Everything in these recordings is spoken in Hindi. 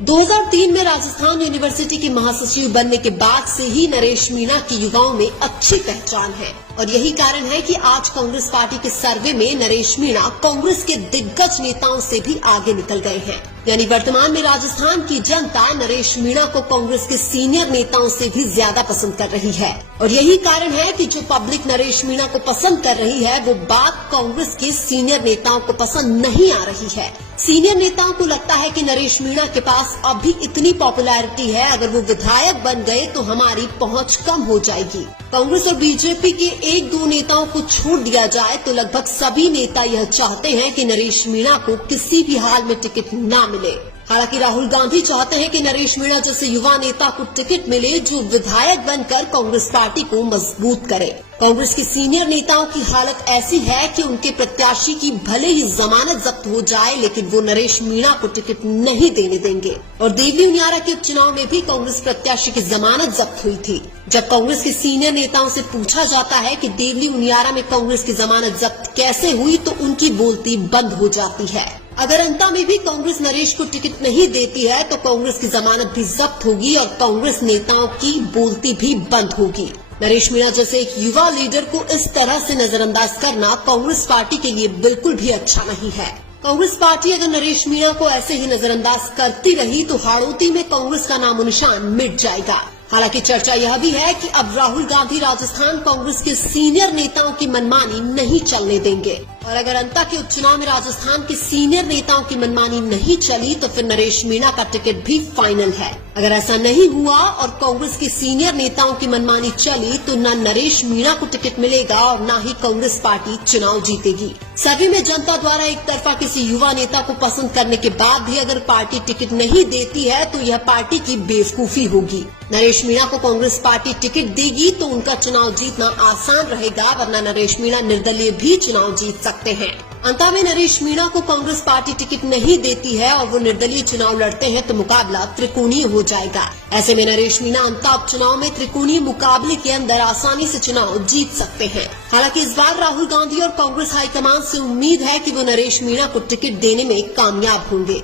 2003 में राजस्थान यूनिवर्सिटी की महासचिव बनने के बाद से ही नरेश मीणा की युवाओं में अच्छी पहचान है और यही कारण है कि आज कांग्रेस पार्टी के सर्वे में नरेश मीणा कांग्रेस के दिग्गज नेताओं से भी आगे निकल गए हैं। यानी वर्तमान में राजस्थान की जनता नरेश मीणा को कांग्रेस के सीनियर नेताओं से भी ज्यादा पसंद कर रही है और यही कारण है कि जो पब्लिक नरेश मीणा को पसंद कर रही है वो बात कांग्रेस के सीनियर नेताओं को पसंद नहीं आ रही है। सीनियर नेताओं को लगता है कि नरेश मीणा के पास अभी इतनी पॉपुलैरिटी है, अगर वो विधायक बन गए तो हमारी पहुंच कम हो जाएगी। कांग्रेस और बीजेपी के एक दो नेताओं को छोड़ दिया जाए तो लगभग सभी नेता यह चाहते हैं कि नरेश मीणा को किसी भी हाल में टिकट न मिले। हालांकि राहुल गांधी चाहते हैं कि नरेश मीणा जैसे युवा नेता को टिकट मिले जो विधायक बनकर कांग्रेस पार्टी को मजबूत करे। कांग्रेस के सीनियर नेताओं की हालत ऐसी है कि उनके प्रत्याशी की भले ही जमानत जब्त हो जाए लेकिन वो नरेश मीणा को टिकट नहीं देने देंगे। और देवली उनियारा के उपचुनाव में भी कांग्रेस प्रत्याशी की जमानत जब्त हुई थी। जब कांग्रेस के सीनियर नेताओं से पूछा जाता है कि देवली उनियारा में कांग्रेस की जमानत जब्त कैसे हुई तो उनकी बोलती बंद हो जाती है। अगर अंता में भी कांग्रेस नरेश को टिकट नहीं देती है तो कांग्रेस की जमानत भी जब्त होगी और कांग्रेस नेताओं की बोलती भी बंद होगी। नरेश मीणा जैसे एक युवा लीडर को इस तरह से नजरअंदाज करना कांग्रेस पार्टी के लिए बिल्कुल भी अच्छा नहीं है। कांग्रेस पार्टी अगर नरेश मीणा को ऐसे ही नजरअंदाज करती रही तो हाड़ौती में कांग्रेस का नामो निशान मिट जाएगा। हालांकि चर्चा यह भी है कि अब राहुल गांधी राजस्थान कांग्रेस के सीनियर नेताओं की मनमानी नहीं चलने देंगे और अगर अंता के उपचुनाव में राजस्थान के सीनियर नेताओं की मनमानी नहीं चली तो फिर नरेश मीणा का टिकट भी फाइनल है। अगर ऐसा नहीं हुआ और कांग्रेस के सीनियर नेताओं की मनमानी चली तो न नरेश मीणा को टिकट मिलेगा और न ही कांग्रेस पार्टी चुनाव जीतेगी। सर्वे में जनता द्वारा एक तरफा किसी युवा नेता को पसंद करने के बाद भी अगर पार्टी टिकट नहीं देती है तो यह पार्टी की बेवकूफी होगी। नरेश मीणा को कांग्रेस पार्टी टिकट देगी तो उनका चुनाव जीतना आसान रहेगा, वरना नरेश मीणा निर्दलीय भी चुनाव जीत सकते हैं। अंत में नरेश मीणा को कांग्रेस पार्टी टिकट नहीं देती है और वो निर्दलीय चुनाव लड़ते हैं तो मुकाबला त्रिकोणीय हो जाएगा। ऐसे में नरेश मीणा अंता उपचुनाव में त्रिकोणीय मुकाबले के अंदर आसानी से चुनाव जीत सकते हैं। हालांकि इस बार राहुल गांधी और कांग्रेस हाईकमान से उम्मीद है कि वो नरेश मीणा को टिकट देने में कामयाब होंगे।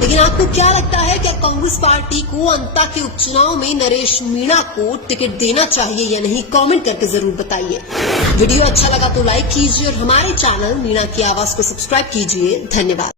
लेकिन आपको क्या लगता है, क्या कांग्रेस पार्टी को अंता के उपचुनाव में नरेश मीणा को टिकट देना चाहिए या नहीं? कमेंट करके जरूर बताइए। वीडियो अच्छा लगा तो लाइक कीजिए और हमारे चैनल मीणा की आवाज को सब्सक्राइब कीजिए। धन्यवाद।